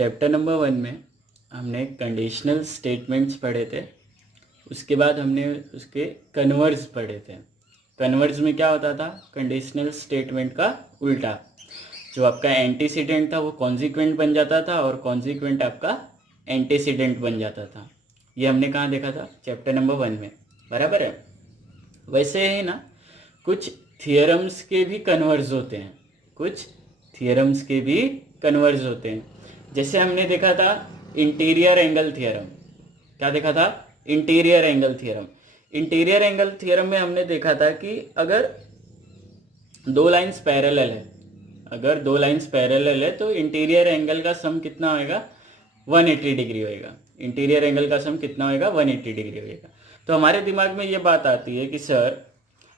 Chapter number 1 में हमने conditional statements पढ़े थे। उसके बाद हमने उसके कन्वर्स पढ़े थे। कन्वर्स में क्या होता था? कंडीशनल स्टेटमेंट का उल्टा, जो आपका एंटीसीडेंट था वो कॉन्सिक्वेंट बन जाता था और कॉन्सिक्वेंट आपका एंटीसीडेंट बन जाता था। ये हमने कहाँ देखा था? चैप्टर नंबर 1 में, बराबर है। वैसे ही ना कुछ थियरम्स के भी कन्वर्स होते हैं, कुछ थियरम्स के भी कन्वर्स होते हैं। जैसे हमने देखा था इंटीरियर एंगल थ्योरम। क्या देखा था? Interior angle theorem. Interior angle theorem में हमने देखा था कि अगर दो लाइंस पैरेलल है, अगर दो लाइंस पैरेलल है तो इंटीरियर एंगल का सम कितना होएगा? 180 डिग्री होएगा। इंटीरियर एंगल का सम कितना होएगा? 180 डिग्री होएगा। तो हमारे दिमाग में ये बात आती है कि सर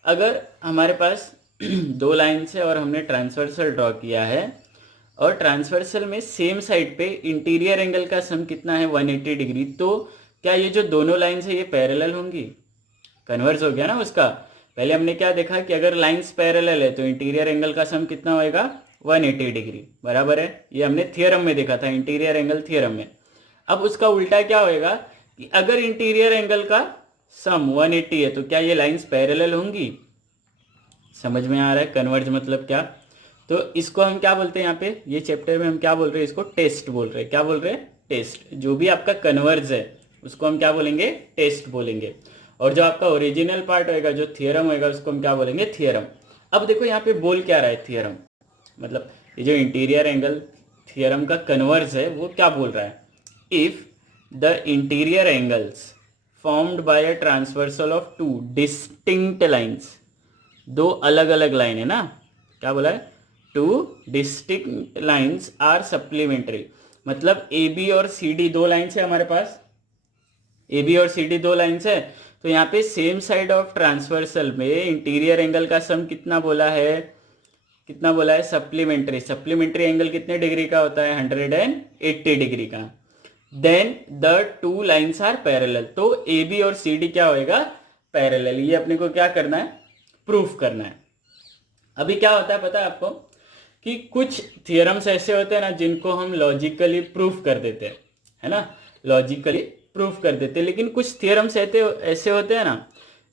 अगर हमारे पास दो लाइन्स है और हमने ट्रांसवर्सल ड्रॉ किया है और ट्रांसवर्सल में सेम साइड पे इंटीरियर एंगल का सम कितना है? 180 डिग्री, तो क्या ये जो दोनों लाइन्स है ये पैरेलल होंगी? कन्वर्स हो गया ना उसका। पहले हमने क्या देखा कि अगर लाइंस पैरेलल है तो इंटीरियर एंगल का सम कितना होएगा? 180 डिग्री, बराबर है। ये हमने थियरम में देखा था, इंटीरियर एंगल थियरम में। अब उसका उल्टा क्या होएगा कि अगर इंटीरियर एंगल का सम 180 है तो क्या ये लाइंस पैरेलल होंगी? समझ में आ रहा है कन्वर्ज मतलब क्या? तो इसको हम क्या बोलते हैं यहाँ पे, ये चैप्टर में हम क्या बोल रहे हैं? इसको टेस्ट बोल रहे हैं। क्या बोल रहे हैं? टेस्ट। जो भी आपका कन्वर्ज है उसको हम क्या बोलेंगे? टेस्ट बोलेंगे। और जो आपका ओरिजिनल पार्ट होएगा, जो थियरम होएगा, उसको हम क्या बोलेंगे? थियरम। अब देखो यहाँ पे बोल क्या रहा है थियरम, मतलब ये जो इंटीरियर एंगल थियरम का कन्वर्ज है वो क्या बोल रहा है? If the interior angles formed by a transversal of two distinct lines, दो अलग अलग लाइन है ना, क्या बोला है? Two distinct lines are supplementary, मतलब ए बी और सी डी दो लाइन्स है हमारे पास। ए बी और सी डी दो लाइन्स है, तो यहाँ पे सेम साइड ऑफ ट्रांसवर्सल में इंटीरियर एंगल का सम कितना बोला है? कितना बोला है? सप्लीमेंट्री। सप्लीमेंट्री एंगल कितने डिग्री का होता है? 180 डिग्री का। Then the two lines are parallel, तो ए बी और सी डी क्या होएगा? पैरेलल। ये अपने को क्या करना है? प्रूफ करना है। अभी क्या होता है पता है आपको कि कुछ थियरम्स ऐसे होते हैं ना जिनको हम लॉजिकली प्रूफ कर देते हैं, है ना, लॉजिकली प्रूफ कर देते हैं। लेकिन कुछ थियरम्स ऐसे होते हैं ना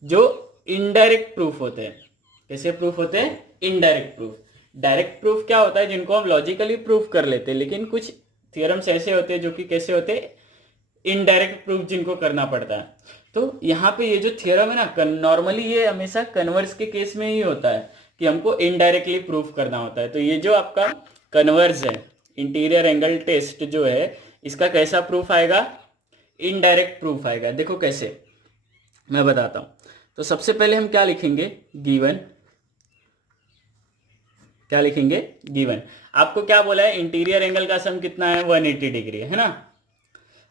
जो इनडायरेक्ट प्रूफ होते हैं। कैसे प्रूफ होते हैं? Indirect proof. डायरेक्ट प्रूफ क्या होता है? जिनको हम लॉजिकली प्रूफ कर लेते हैं। लेकिन कुछ थियरम्स ऐसे होते हैं जो कि कैसे होते हैं? इनडायरेक्ट प्रूफ जिनको करना पड़ता है। तो यहाँ पे ये जो थियरम है ना, नॉर्मली ये हमेशा कन्वर्स के केस में ही होता है कि हमको इनडायरेक्टली प्रूफ करना होता है। तो ये जो आपका कन्वर्स है, इंटीरियर एंगल टेस्ट जो है, इसका कैसा प्रूफ आएगा? इनडायरेक्ट प्रूफ आएगा। देखो कैसे, मैं बताता हूँ। तो सबसे पहले हम क्या लिखेंगे? गिवन। क्या लिखेंगे? गिवन। आपको क्या बोला है? इंटीरियर एंगल का सम कितना है? 180 डिग्री है ना।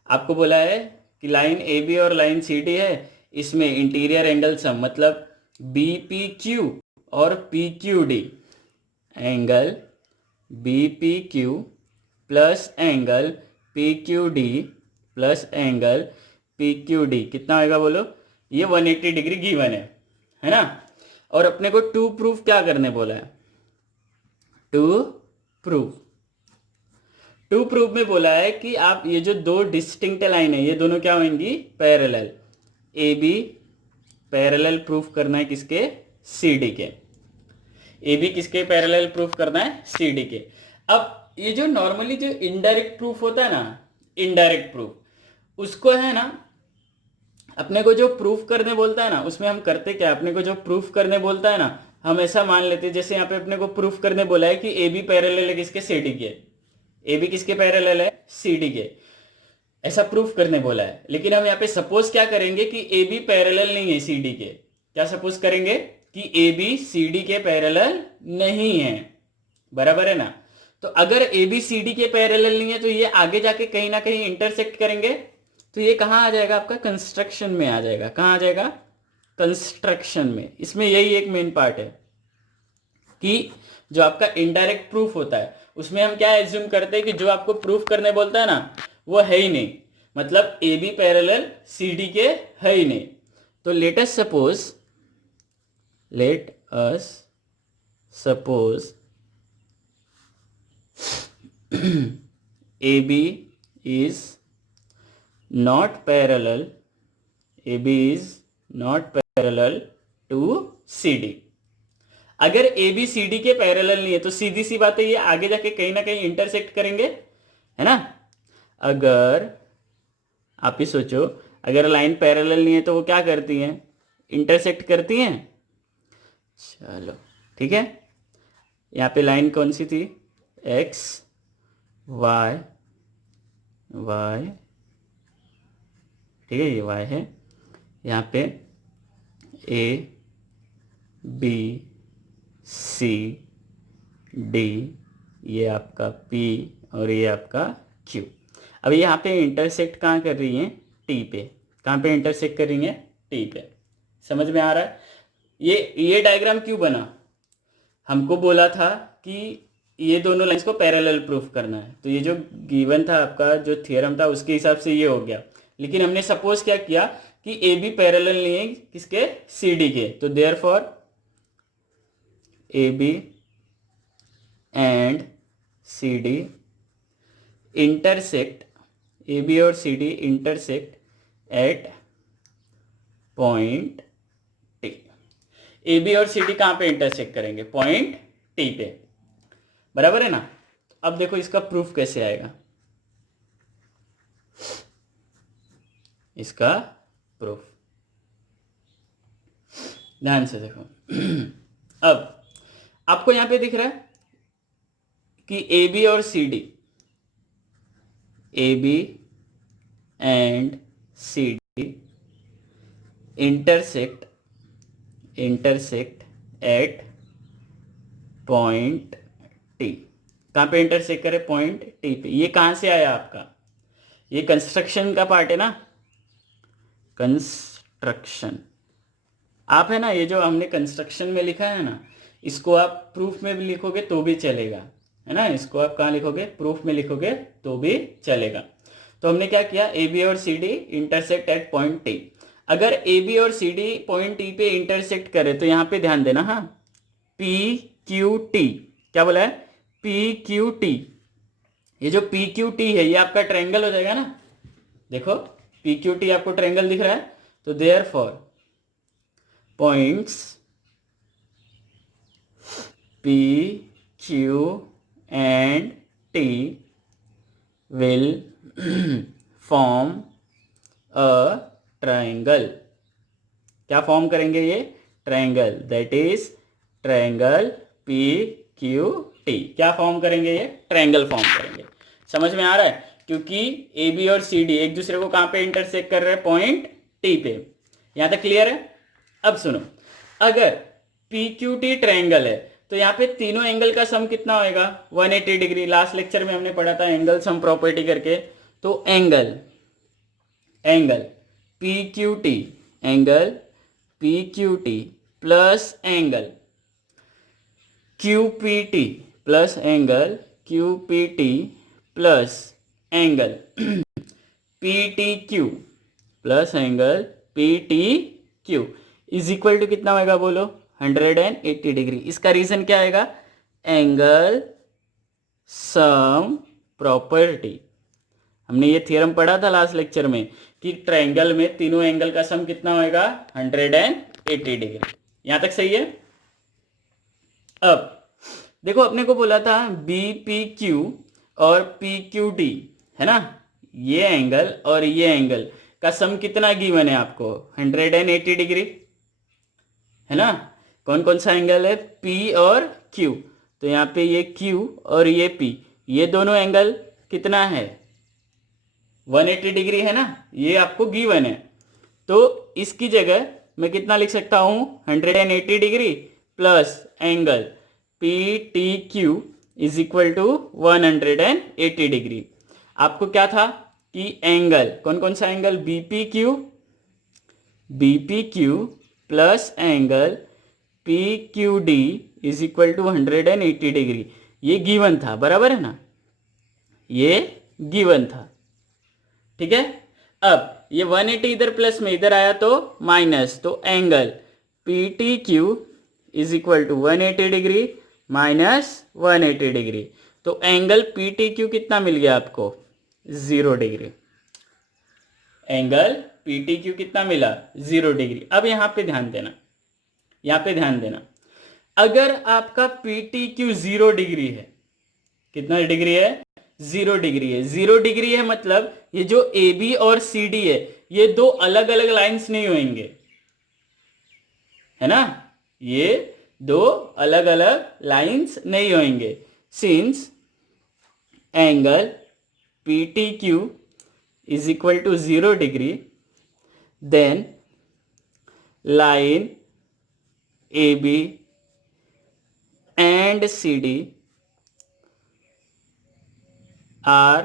आपको बोला है कि लाइन ए बी और लाइन सी डी है, इसमें इंटीरियर एंगल सम मतलब बी पी क्यू और P Q D, angle B P Q plus angle P Q D plus angle P Q D कितना होगा बोलो? ये 180 डिग्री गिवन है ना। और अपने को टू प्रूफ क्या करने बोला है? To proof. टू प्रूफ में बोला है कि आप ये जो दो डिस्टिंक्ट लाइन है ये दोनों क्या होंगी? Parallel. A B parallel proof करना है किसके? सी डी के। ए बी किसके पैरेलल प्रूफ करना है? सी डी के। अब ये जो नॉर्मली जो इनडायरेक्ट प्रूफ होता है ना, इनडायरेक्ट प्रूफ, उसको है ना अपने को जो प्रूफ करने बोलता है ना, उसमें हम करते क्या? अपने को जो प्रूफ करने बोलता है ना, हम ऐसा मान लेते हैं जैसे यहाँ पे अपने को प्रूफ करने बोला है कि ए बी पैरेलल है किसके? सी डी के। ए बी किसके पैरेलल है? सी डी के। ऐसा प्रूफ करने बोला है। लेकिन हम यहाँ पे सपोज क्या करेंगे कि ए बी पैरेलल नहीं है सी डी के। क्या सपोज करेंगे? कि ए बी सी डी के पैरेलल नहीं है, बराबर है ना। तो अगर ए बी सी डी के पैरेलल नहीं है तो ये आगे जाके कहीं ना कहीं इंटरसेक्ट करेंगे। तो ये कहाँ आ जाएगा? आपका कंस्ट्रक्शन में आ जाएगा। कहाँ आ जाएगा? कंस्ट्रक्शन में। इसमें यही एक मेन पार्ट है कि जो आपका इनडायरेक्ट प्रूफ होता है उसमें हम क्या एज्यूम करते हैं कि जो आपको प्रूफ करने बोलता है ना वो है ही नहीं, मतलब A B parallel C D के है ही नहीं। तो let us suppose A B is not parallel, A B is not parallel to C D. अगर ए बी सी डी के पैरेलल नहीं है तो सीधी सी बात है ये आगे जाके कहीं ना कहीं इंटरसेक्ट करेंगे, है ना। अगर आप ही सोचो, अगर लाइन पैरेलल नहीं है तो वो क्या करती हैं, इंटरसेक्ट करती हैं। चलो ठीक है, यहाँ पे लाइन कौन सी थी, एक्स वाई वाई, ठीक है ये वाई है, यहाँ पे ए बी सी डी, ये आपका पी और ये आपका क्यू। अब यहाँ पे इंटरसेक्ट कहाँ कर रही हैं, टी पे। कहाँ पे इंटरसेक्ट कर रही हैं, टी पे। समझ में आ रहा है। ये डायग्राम क्यों बना, हमको बोला था कि ये दोनों लाइंस को पैरेलल प्रूफ करना है, तो ये जो गिवन था आपका जो थ्योरम था उसके हिसाब से ये हो गया। लेकिन हमने सपोज क्या किया कि ए बी पैरेलल नहीं है किसके, सी डी के, तो therefore A B and C D intersect, A B और C D intersect at point T. A B और सी डी कहाँ पे इंटरसेक्ट करेंगे, पॉइंट टी पे, बराबर है ना। अब देखो इसका प्रूफ कैसे आएगा, इसका प्रूफ ध्यान से देखो। अब आपको यहां पे दिख रहा है कि ए बी और C D, A B and C D intersect at point T. कहाँ पे इंटरसेक्ट करे, पॉइंट टी पे। ये कहाँ से आया आपका, ये कंस्ट्रक्शन का पार्ट है ना, कंस्ट्रक्शन। आप है ना, ये जो हमने कंस्ट्रक्शन में लिखा है ना, इसको आप प्रूफ में भी लिखोगे तो भी चलेगा, है ना। इसको आप कहाँ लिखोगे, प्रूफ में लिखोगे तो भी चलेगा। तो हमने क्या किया, ए बी और C D intersect at point T. अगर ए बी और सी डी पॉइंट टी पे इंटरसेक्ट करे तो यहाँ पे ध्यान देना, हाँ, पी क्यू टी, क्या बोला है, पी क्यू टी। ये जो पी क्यू टी है ये आपका ट्रायंगल हो जाएगा ना। देखो पी क्यू टी आपको ट्रायंगल दिख रहा है, तो therefore points P, Q and T will form a triangle। क्या फॉर्म करेंगे ये, triangle, that is triangle P Q T। क्या फॉर्म करेंगे ये, ट्रायंगल फॉर्म करेंगे। समझ में आ रहा है, क्योंकि ए बी और सी डी एक दूसरे को कहाँ पे इंटरसेक्ट कर रहे हैं, पॉइंट टी पे। यहां तक क्लियर है। अब सुनो, अगर पी क्यू टी ट्रायंगल है तो यहाँ पे तीनों एंगल का सम कितना होएगा, 180 डिग्री। लास्ट लेक्चर में हमने पढ़ा था एंगल सम प्रॉपर्टी करके। तो angle P Q T, angle P Q T plus angle Q P T plus angle Q P T plus angle P T Q plus angle P T Q is equal to कितना होएगा, बोलो, 180 degree. इसका reason क्या आएगा, angle sum property. हमने ये theorem पढ़ा था लास्ट लेक्चर में कि ट्रायंगल में तीनों एंगल का सम कितना होएगा, 180 डिग्री। यहां तक सही है। अब देखो, अपने को बोला था बी पी क्यू और पी क्यू डी, है ना, ये एंगल और ये एंगल का सम कितना गिवन है आपको, 180 डिग्री, है ना। कौन कौन सा एंगल है, P और Q। तो यहाँ पे ये Q और ये P, ये दोनों एंगल कितना है, 180 डिग्री, है ना, ये आपको गिवन है। तो इसकी जगह मैं कितना लिख सकता हूँ, 180 degree plus angle PTQ is equal to 180 degree. आपको क्या था कि एंगल, कौन कौन सा angle, BPQ plus angle PQD is equal to 180 degree, ये गिवन था, बराबर है ना, ये गिवन था, ठीक है। अब ये 180 इधर प्लस में इधर आया तो माइनस, तो angle PTQ is equal to 180 degree minus 180 degree. तो एंगल पी टी क्यू कितना मिल गया आपको? 0 degree. Angle P T Q कितना मिला? 0 डिग्री। अब यहाँ पे ध्यान देना, यहाँ पे ध्यान देना, अगर आपका पी टी क्यू 0 डिग्री है, कितना डिग्री है? 0 डिग्री है। 0 डिग्री है मतलब ये जो ए बी और सी डी है, ये दो अलग अलग लाइंस नहीं होंगे, है ना? ये दो अलग अलग लाइंस नहीं होंगे। Since angle P T Q is equal to 0 degree, then line A B and C D are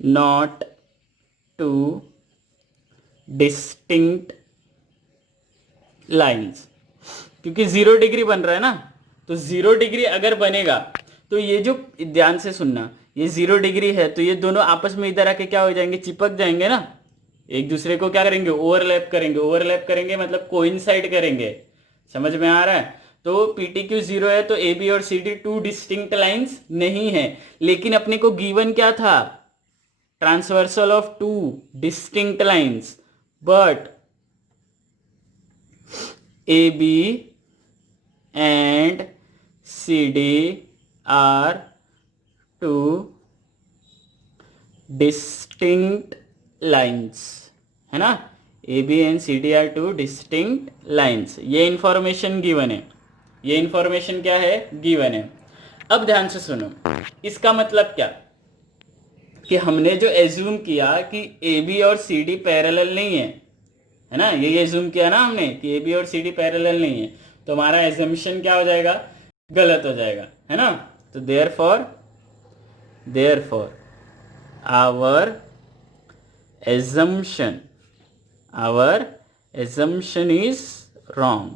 not two distinct lines। क्योंकि 0 डिग्री बन रहा है ना, तो 0 डिग्री अगर बनेगा तो ये जो, ध्यान से सुनना, ये 0 डिग्री है तो ये दोनों आपस में इधर आके क्या हो जाएंगे? चिपक जाएंगे ना, एक दूसरे को क्या करेंगे? ओवरलैप करेंगे। ओवरलैप करेंगे मतलब कोइंसाइड करेंगे। समझ में आ रहा है? तो पी टी क्यू 0 है तो ए बी और सी डी 2 डिस्टिंक्ट लाइंस नहीं है, लेकिन अपने को गिवन क्या था? Transversal of 2 distinct lines, but A B and C D are 2 distinct lines, है ना? A B and C D are 2 distinct lines. ये इंफॉर्मेशन गिवन है, ये इंफॉर्मेशन क्या है? गिवन है। अब ध्यान से सुनो, इसका मतलब क्या? कि हमने जो एज्यूम किया कि ए बी और सी डी पैरेलल नहीं है ना? ये एज्यूम किया ना हमने कि ए बी और सी डी पैरेलल नहीं है, तो हमारा एजम्पशन क्या हो जाएगा? गलत हो जाएगा, है ना? तो therefore our assumption is wrong,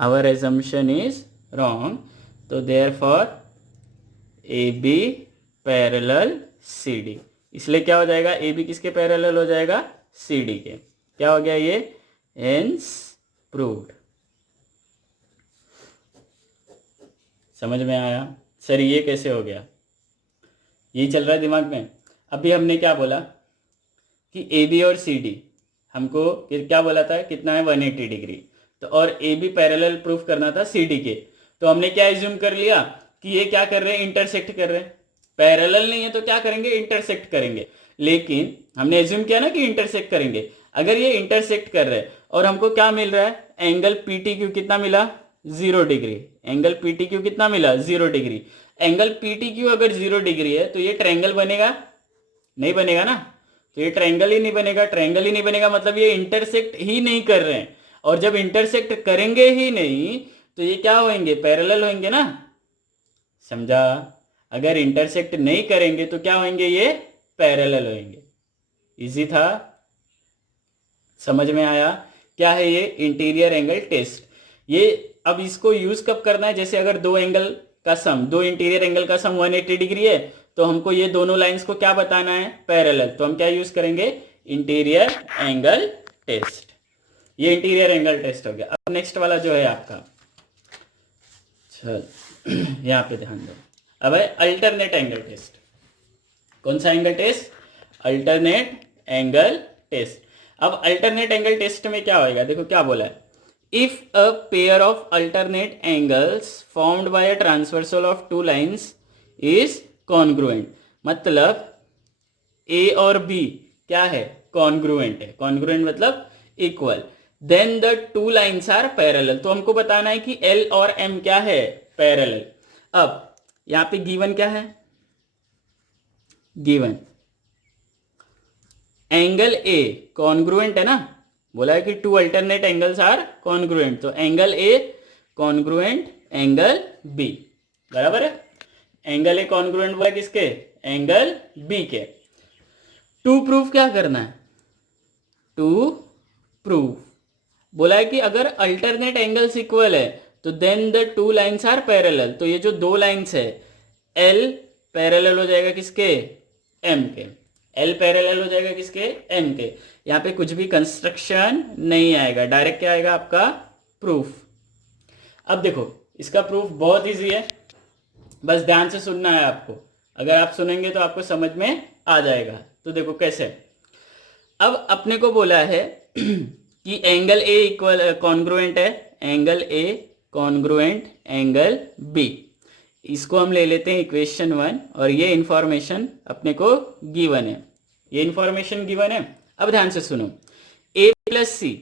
our assumption is wrong, तो therefore AB पैरेलल CD, इसलिए क्या हो जाएगा? AB किसके पैरेलल हो जाएगा? CD के। क्या हो गया ये? hence proved। समझ में आया? सर ये कैसे हो गया? यही चल रहा है दिमाग में। अभी हमने क्या बोला कि ए बी और सी डी, हमको क्या बोला था? कितना है? 180 डिग्री। तो और ए बी पैरेलल प्रूफ करना था सी डी के, तो हमने क्या एज्यूम कर लिया कि ये क्या कर रहे हैं? इंटरसेक्ट कर रहे हैं। पैरेलल नहीं है तो क्या करेंगे? इंटरसेक्ट करेंगे। लेकिन हमने एज्यूम किया ना कि इंटरसेक्ट करेंगे। अगर ये इंटरसेक्ट कर रहे हैं और हमको क्या मिल रहा है? एंगल पी टी क्यू कितना मिला? 0 degree. Angle P T Q कितना मिला? 0 degree. Angle P T Q अगर 0 डिग्री है तो ये ट्रायंगल बनेगा? नहीं बनेगा ना। तो ये ट्रायंगल ही नहीं बनेगा। ट्रायंगल ही नहीं बनेगा मतलब ये इंटरसेक्ट ही नहीं कर रहे हैं, और जब इंटरसेक्ट करेंगे ही नहीं तो ये क्या होंगे? पैरेलल होंगे ना। समझा? अगर इंटरसेक्ट नहीं करेंगे तो क्या होंगे? ये पैरेलल होंगे। इजी था? समझ में आया? क्या है ये? Interior angle test. ये अब इसको यूज कब करना है? जैसे अगर दो एंगल का सम, दो इंटीरियर एंगल का सम 180 डिग्री है तो हमको ये दोनों लाइंस को क्या बताना है? पैरेलल। तो हम क्या यूज करेंगे? Interior angle test. ये इंटीरियर एंगल टेस्ट हो गया। अब नेक्स्ट वाला जो है आपका, चल यहाँ पे ध्यान दो। अब है अल्टरनेट एंगल टेस्ट। कौन सा angle test? Alternate angle test. अब अल्टरनेट एंगल टेस्ट में क्या होएगा? देखो क्या बोला है, if a pair of alternate angles formed by a transversal of two lines is congruent, मतलब ए और बी क्या है? कॉन्ग्रुएंट है। कॉन्ग्रुएंट मतलब equal. Then the two lines are parallel. तो हमको बताना है कि एल और एम क्या है? पैरेलल। अब यहां पे गिवन क्या है? गिवन एंगल ए कॉन्ग्रुएंट है ना, बोला है कि two alternate angles are congruent, तो angle A congruent angle B, बराबर है। एंगल ए कॉन्ग्रुएंट बोला किसके? एंगल बी के। टू प्रूफ क्या करना है? टू प्रूफ बोला है कि अगर अल्टरनेट एंगल्स इक्वल है तो then the two lines are parallel. तो ये जो दो लाइंस है एल पैरेलल हो जाएगा किसके? एम के। एल पैरेलल हो जाएगा किसके? एम के। यहाँ पे कुछ भी कंस्ट्रक्शन नहीं आएगा, डायरेक्ट क्या आएगा? आपका प्रूफ। अब देखो इसका प्रूफ बहुत इजी है। बस ध्यान से सुनना है आपको, अगर आप सुनेंगे तो आपको समझ में आ जाएगा। तो देखो कैसे, अब अपने को बोला है कि एंगल ए इक्वल कॉन्ग्रुएंट है, angle A congruent angle B, इसको हम ले लेते हैं इक्वेशन 1, और ये इंफॉर्मेशन अपने को गिवन है, ये इंफॉर्मेशन गिवन है। अब ध्यान से सुनो, A plus C,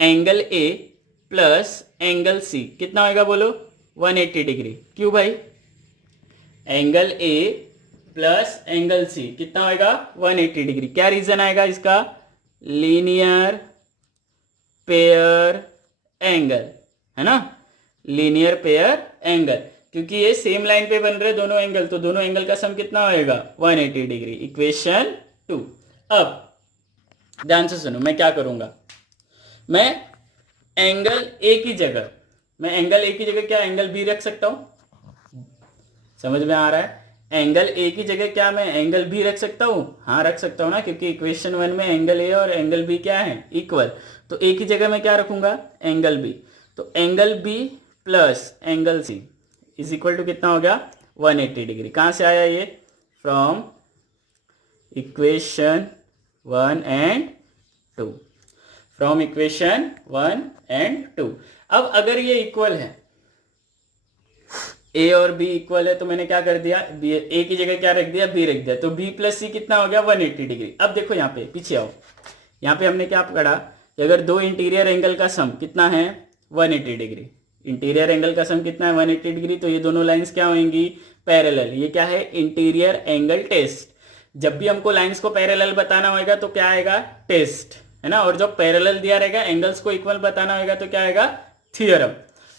angle A plus angle C कितना होगा बोलो, 180 डिग्री। क्यों भाई, angle A plus angle C कितना होगा, 180 डिग्री। क्या रीजन आएगा इसका, लीनियर पेयर एंगल, है ना, लीनियर पेयर एंगल, क्योंकि ये सेम लाइन पे बन रहे दोनों एंगल, तो दोनों एंगल का सम कितना होएगा, 180 डिग्री। इक्वेशन 2। अब ध्यान से सुनो, मैं क्या करूंगा, मैं एंगल ए की जगह, मैं एंगल ए की जगह क्या एंगल बी रख सकता हूं, समझ में आ रहा है, एंगल ए की जगह क्या मैं एंगल बी रख सकता हूं, हाँ रख सकता हूं ना, क्योंकि इक्वेशन 1 में एंगल ए और एंगल बी क्या है, इक्वल। तो ए की जगह मैं क्या रखूंगा, एंगल बी। तो angle B plus angle C is equal to कितना हो गया, 180 डिग्री। कहां से आया ये, from equation 1 and 2, from equation 1 and 2। अब अगर ये इक्वल है, ए और बी इक्वल है, तो मैंने क्या कर दिया, ए की जगह क्या रख दिया, बी रख दिया, तो बी प्लस सी कितना हो गया, 180 डिग्री। अब देखो यहाँ पे पीछे आओ, यहाँ पे हमने क्या पढ़ा कि अगर दो इंटीरियर एंगल का सम कितना है, 180 डिग्री, इंटीरियर एंगल का सम कितना है, 180 डिग्री, तो ये दोनों लाइंस क्या होंगी, पैरेलल। ये क्या है, इंटीरियर एंगल टेस्ट। जब भी हमको लाइंस को पैरेलल बताना होगा तो क्या आएगा, टेस्ट, है ना, और जब पैरेलल दिया रहेगा, एंगल्स को इक्वल बताना होगा तो क्या आएगा, थियरम।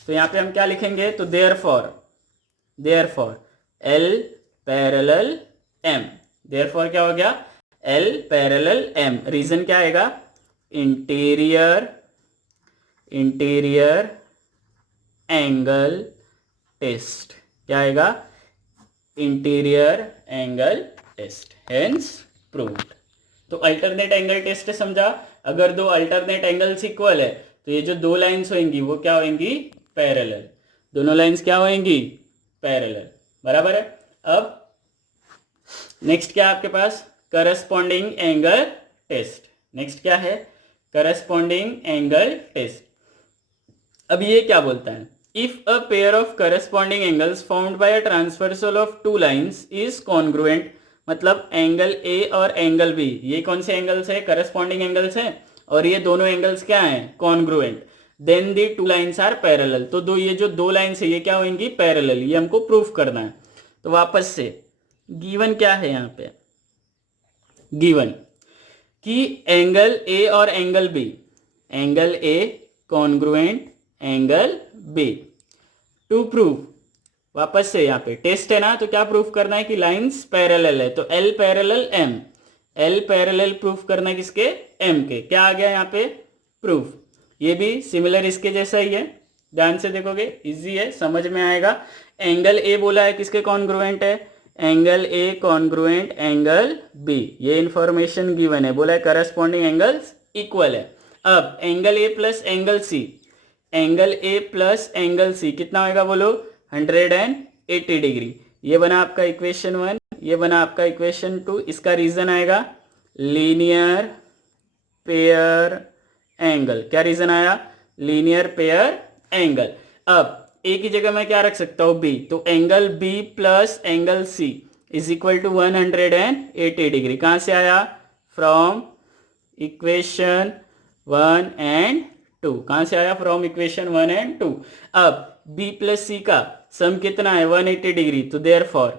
तो यहाँ पे हम क्या लिखेंगे, तो therefore L parallel M, therefore क्या हो गया, L पैरेलल M। रीजन क्या आएगा, इंटीरियर एंगल टेस्ट, क्या आएगा, interior angle test, hence proved. तो अल्टरनेट एंगल टेस्ट समझा, अगर दो अल्टरनेट एंगल्स इक्वल है तो ये जो दो लाइंस होंगी वो क्या होंगी, पैरेलल, दोनों लाइंस क्या होंगी, पैरेलल, बराबर है। अब नेक्स्ट क्या है आपके पास, करस्पॉन्डिंग एंगल टेस्ट। नेक्स्ट क्या है, करस्पॉन्डिंग एंगल टेस्ट। अब ये क्या बोलता है, if a pair of corresponding angles found by a transversal of two lines is congruent, मतलब एंगल ए और एंगल बी, ये कौन से एंगल्स है, करस्पॉन्डिंग एंगल्स है, और ये दोनों एंगल्स क्या हैं, congruent, then the two lines are parallel. तो ये जो दो लाइंस है ये क्या होंगी, पैरेलल, ये हमको प्रूफ करना है। तो वापस से गिवन क्या है यहाँ पे, गिवन कि एंगल ए और angle B, angle A congruent angle B, to prove, वापस से यहाँ पे टेस्ट है ना, तो क्या प्रूफ करना है कि लाइंस पैरेलल है, तो L parallel M, L parallel proof करना है किसके, M के। क्या आ गया यहाँ पे, प्रूफ। ये भी सिमिलर इसके जैसा ही है, ध्यान से देखोगे इजी है, समझ में आएगा। एंगल ए बोला है किसके कॉन्ग्रुएंट है, angle A congruent angle B, ये इंफॉर्मेशन गिवन है, बोला है करस्पॉन्डिंग एंगल्स इक्वल है। अब angle A plus angle C, angle A plus angle C कितना होगा बोलो, 180 डिग्री। ये बना आपका इक्वेशन 1, ये बना आपका इक्वेशन 2। इसका रीजन आएगा लीनियर पेयर एंगल। क्या रीजन आया, लीनियर पेयर एंगल। अब ए की जगह मैं क्या रख सकता हूं, बी, तो angle B plus angle C is equal to 180 degree. कहां से आया, फ्रॉम इक्वेशन 1 एंड 2। कहां से आया, फ्रॉम इक्वेशन 1 एंड 2। अब बी प्लस सी का सम कितना है, 180 डिग्री, तो देयरफॉर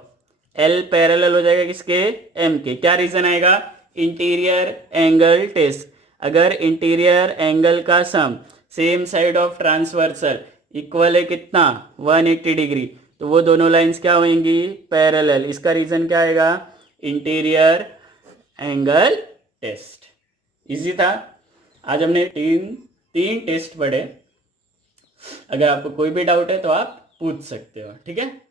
L पैरेलल हो जाएगा किसके, M के। क्या रीजन आएगा, इंटीरियर एंगल टेस्ट। अगर इंटीरियर एंगल का sum same side of transversal equal है कितना, 180 डिग्री, तो वो दोनों लाइंस क्या होंगी, पैरेलल। इसका रीजन क्या आएगा, इंटीरियर एंगल टेस्ट। इजी था। आज हमने तीन टेस्ट पढ़े। अगर आपको कोई भी डाउट है तो आप पूछ सकते हो, ठीक है।